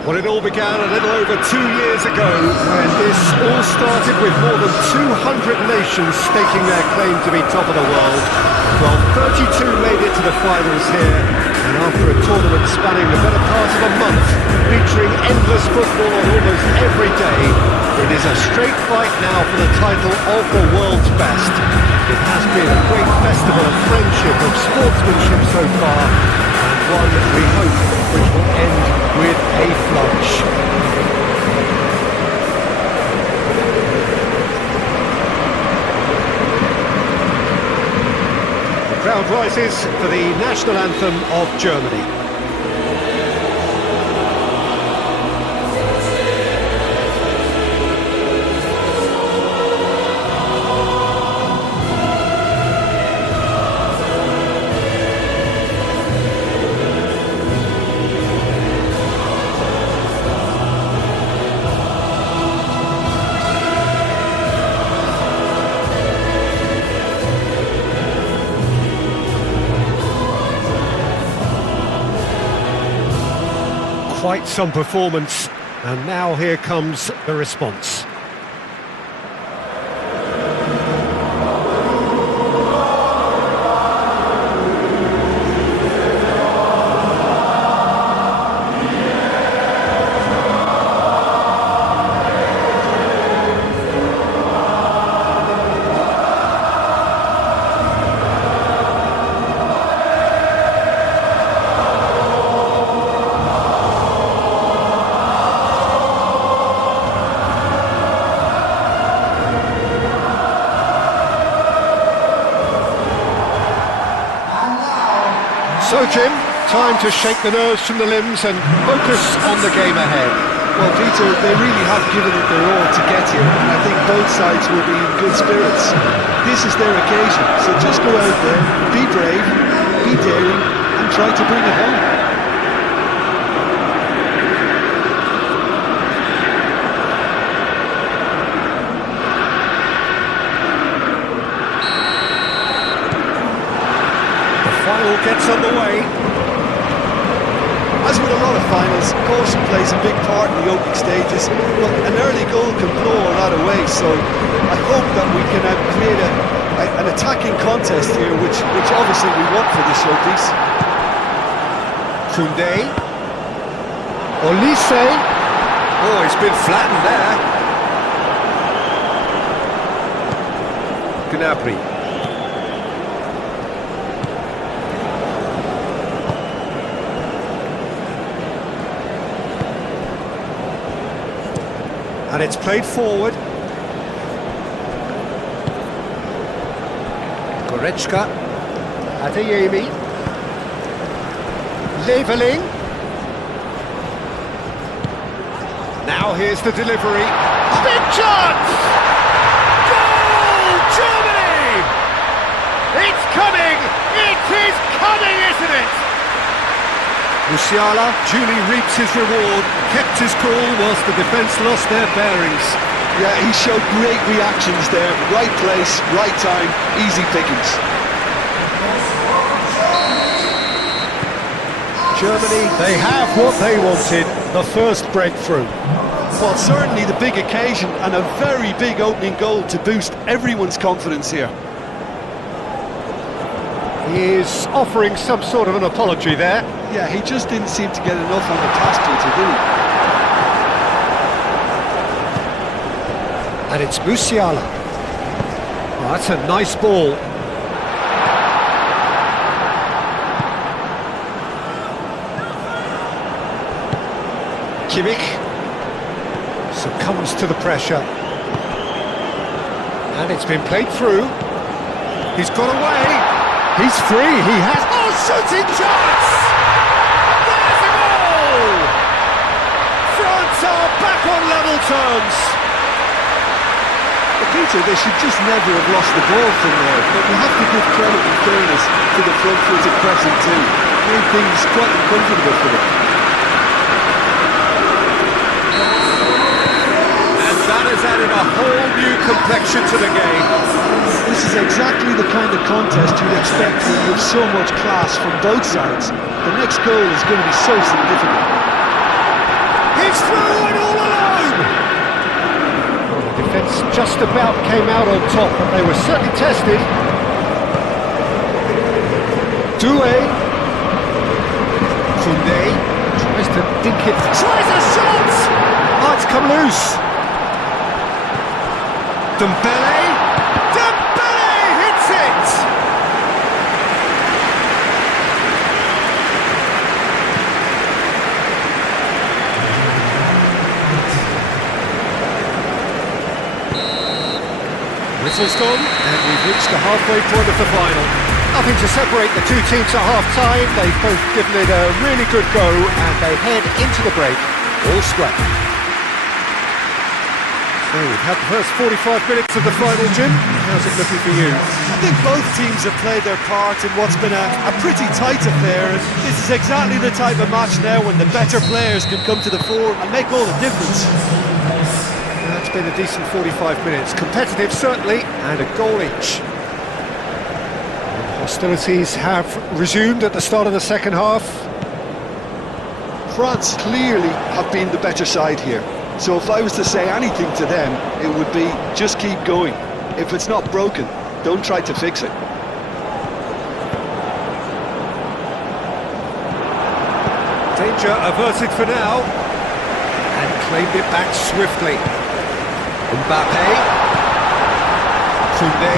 Well, it all began a little over 2 years ago when this all started with more than 200 nations staking their claim to be top of the world. Well, 32 made it to the finals here, and after a tournament spanning the better part of a month, featuring endless football on almost every day, it is a straight fight now for the title of the world's best. It has been a great festival of friendship, of sportsmanship so far, and one, we hope, which will end with a flourish. The crowd rises for the national anthem of Germany. Quite some performance, and now here comes the response. So, Jim, time to shake the nerves from the limbs and focus on the game ahead. Well, Peter, they really have given it their all to get here, and I think both sides will be in good spirits. This is their occasion, so just go out there, be brave, be daring, and try to bring it home. Final gets underway. As with a lot of finals, caution plays a big part in the opening stages, but an early goal can blow all that away, so I hope that we can create an attacking contest here, which obviously we want for this showpiece. Koundé. Olise. Oh, he's been flattened there. Gnabry. And it's played forward. Goretzka. Adeyemi. Leveling. Now here's the delivery. Big chance! Goal! Germany! It's coming! It is coming, isn't it? Musiala duly reaps his reward, kept his cool whilst the defence lost their bearings. Yeah, he showed great reactions there. Right place, right time, easy pickings. Germany, they have what they wanted, the first breakthrough. Well, certainly the big occasion and a very big opening goal to boost everyone's confidence here. He is offering some sort of an apology there. Yeah, he just didn't seem to get enough on the task to do. And it's Musiala. Oh, that's a nice ball. Kimmich succumbs to the pressure. And it's been played through. He's got away. He's free, he has... Oh, shooting chance! There's a goal! France are back on level terms. But Peter, they should just never have lost the ball from there, but we have to give credit and fairness to the front-footed pressing too. Made things quite uncomfortable for them. And that has added a whole new complexion to the game. This is exactly the kind of contest you'd expect with so much class from both sides. The next goal is going to be so significant. He's through and all alone! Well, the defence just about came out on top, but they were certainly tested. Doué. Koundé tries to dink it. Tries a shot! Oh, it's come loose. Dembele. Dembele hits it! Whistle's gone, and we've reached the halfway point of the final. Nothing to separate the two teams at half-time. They've both given it a really good go, and they head into the break all square. So we've had the first 45 minutes of the final, Jim. How's it looking for you? I think both teams have played their part in what's been a pretty tight affair. And this is exactly the type of match now when the better players can come to the fore and make all the difference. It's been a decent 45 minutes. Competitive, certainly, and a goal each. Hostilities have resumed at the start of the second half. France clearly have been the better side here. So if I was to say anything to them, it would be just keep going. If it's not broken, don't try to fix it. Danger averted for now. And claimed it back swiftly. Mbappe. Koundé.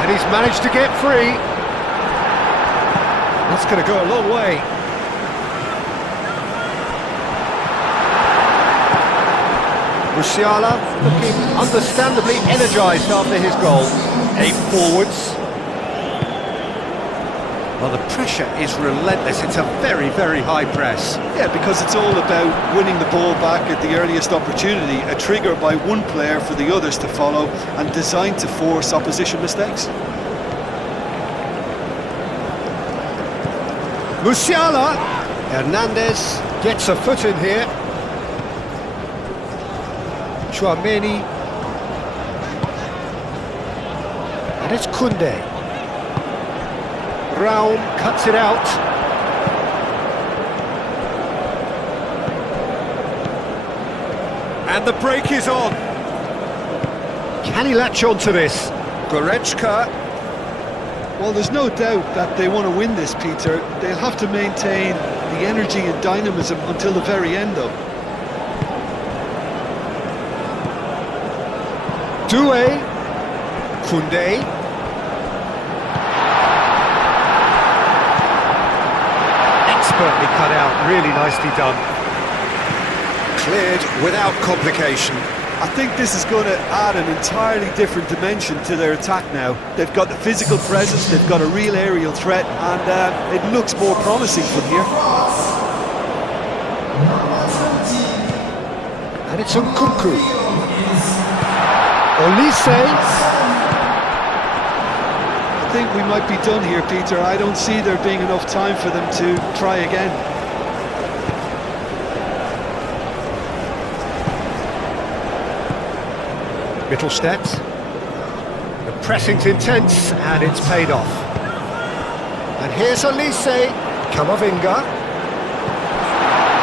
And he's managed to get free. That's going to go a long way. Musiala looking understandably energised after his goal. 8 forwards. Well, the pressure is relentless. It's a very, very high press. Yeah, because it's all about winning the ball back at the earliest opportunity, a trigger by one player for the others to follow, and designed to force opposition mistakes. Musiala. Hernandez gets a foot in here. Chouameni. And it's Koundé. Raum cuts it out. And the break is on. Can he latch on to this? Goretzka. Well, there's no doubt that they want to win this, Peter. They'll have to maintain the energy and dynamism until the very end, though. Doué. Koundé. Expertly cut out, really nicely done. Cleared without complication. I think this is going to add an entirely different dimension to their attack now. They've got the physical presence, they've got a real aerial threat, and it looks more promising from here. And it's Nkunku. Olise. I think we might be done here, Peter. I don't see there being enough time for them to try again. Mittelstadt. The pressing's intense, and it's paid off. And here's Olise. Camavinga.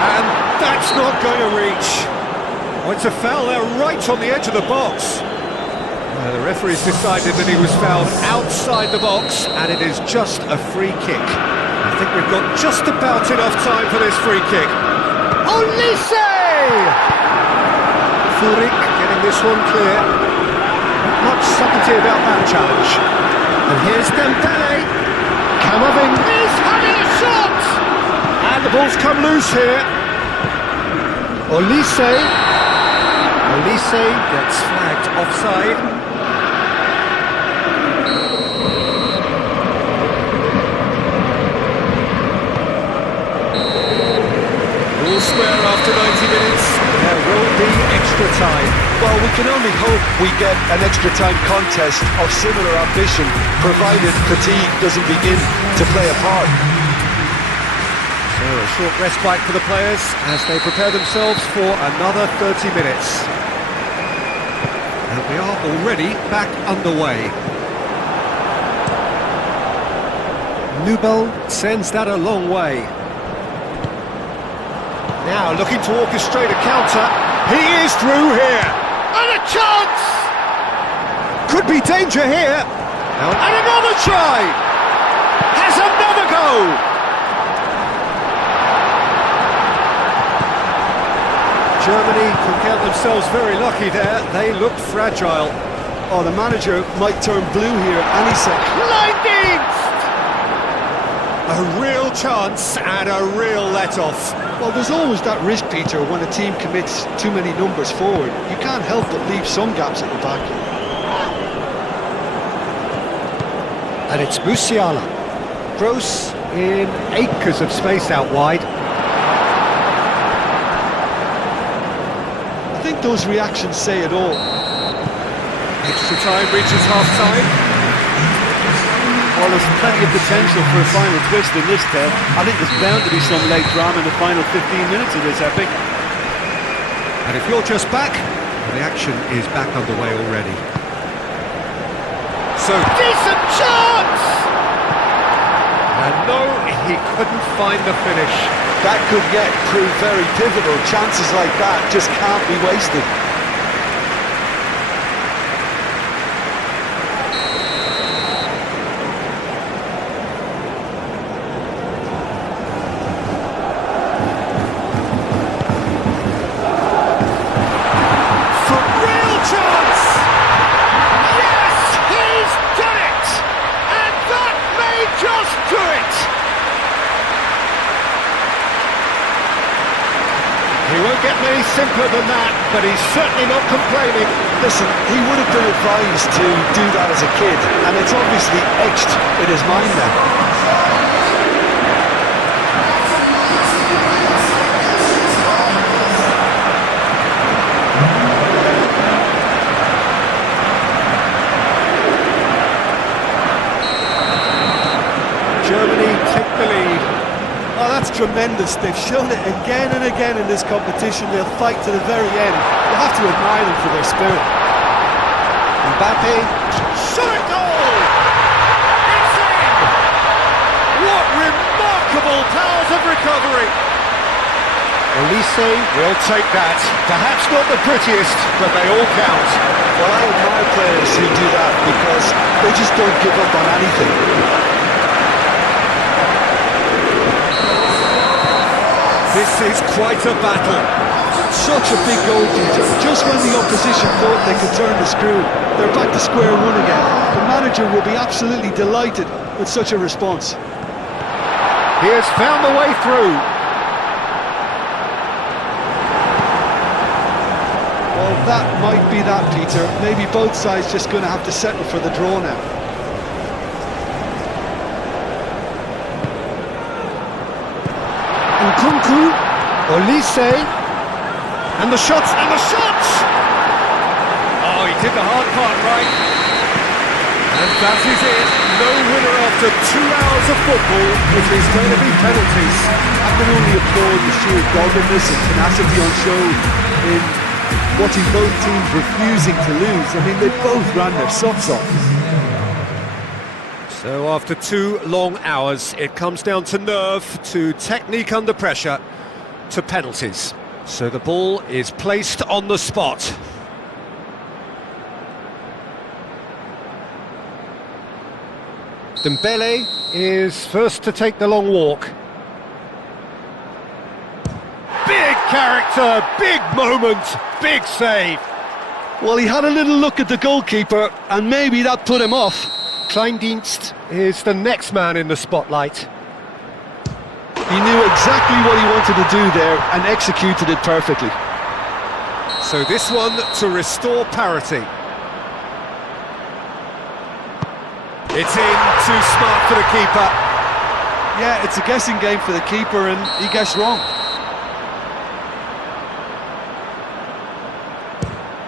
And that's not going to reach. Oh, it's a foul there right on the edge of the box. The referee's decided that he was fouled outside the box, and it is just a free kick. I think we've got just about enough time for this free kick. Olise! Furik getting this one clear. Not much subtlety about that challenge. And here's Dembele. Camavinga is having a shot! And the ball's come loose here. Olise. Olise gets flagged offside. All square after 90 minutes. There will be extra time. Well, we can only hope we get an extra time contest of similar ambition, provided fatigue doesn't begin to play a part. So a short respite for the players as they prepare themselves for another 30 minutes. And we are already back underway. Nubel sends that a long way. Now looking to orchestrate a counter. He is through here. And a chance! Could be danger here. And another try! Has another go! Germany can count themselves very lucky there. They look fragile. Oh, the manager might turn blue here any second. Blinding! A real chance and a real let-off. Well, there's always that risk, Peter, when a team commits too many numbers forward. You can't help but leave some gaps at the back. And it's Musiala. Gross in acres of space out wide. I think those reactions say it all. Extra time reaches half-time. Well, there's plenty of potential for a final twist in this, Ted. I think there's bound to be some late drama in the final 15 minutes of this epic. And if you're just back, well, the action is back underway already. So, decent chance! And no, he couldn't find the finish. That could yet prove very pivotal. Chances like that just can't be wasted. He won't get many simpler than that, but he's certainly not complaining. Listen, he would have been advised to do that as a kid, and it's obviously etched in his mind now. Germany take the lead. Oh, that's tremendous. They've shown it again and again in this competition. They'll fight to the very end. You have to admire them for their spirit. Mbappe, shot goal! It's in! What remarkable powers of recovery! Olise will take that. Perhaps not the prettiest, but they all count. Well, I admire players who do that because they just don't give up on anything. This is quite a battle. Such a big goal, Peter. Just when the opposition thought they could turn the screw, they're back to square one again. The manager will be absolutely delighted with such a response. He has found the way through. Well, that might be that, Peter. Maybe both sides just going to have to settle for the draw now. Nkunku, Olise, and the shots, and the shots! Oh, he did the hard part right. And that is it. No winner after 2 hours of football. It is going to be penalties. I can only applaud the sheer doggedness and tenacity on show in watching both teams refusing to lose. I mean, they both ran their socks off. So after 2 long hours, it comes down to nerve, to technique under pressure, to penalties. So the ball is placed on the spot. Dembele is first to take the long walk. Big character, big moment, big save. Well, he had a little look at the goalkeeper, and maybe that put him off. Kleindienst is the next man in the spotlight. He knew exactly what he wanted to do there and executed it perfectly. So this one to restore parity. It's in, too smart for the keeper. Yeah, it's a guessing game for the keeper, and he guessed wrong.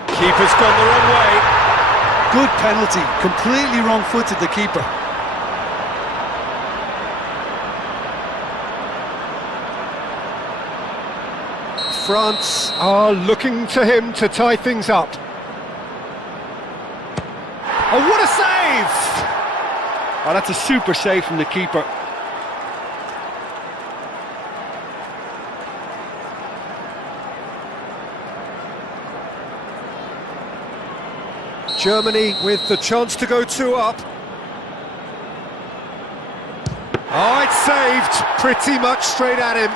Keeper's gone the wrong way. Good penalty, completely wrong-footed the keeper. France are looking to him to tie things up. Oh, what a save! Oh, that's a super save from the keeper. Germany with the chance to go 2 up. Oh, it's saved, pretty much straight at him.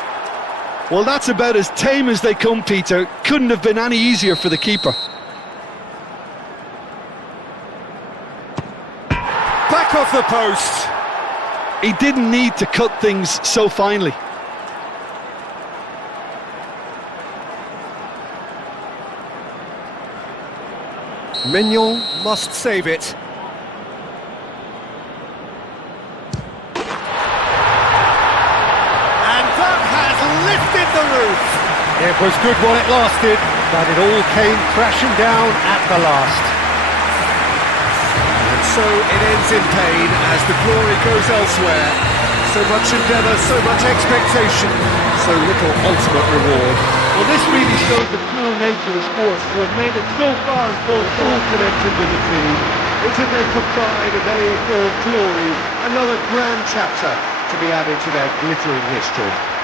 Well, that's about as tame as they come, Peter. Couldn't have been any easier for the keeper. Back off the post. He didn't need to cut things so finely. Mignon must save it. And that has lifted the roof. It was good while it lasted, but it all came crashing down at the last. And so it ends in pain as the glory goes elsewhere. So much endeavour, so much expectation, so little ultimate reward. Well, this really shows the true nature of sports. To have made it so far and so all connected with the team. Isn't there some pride as they full glory? Another grand chapter to be added to their glittering history.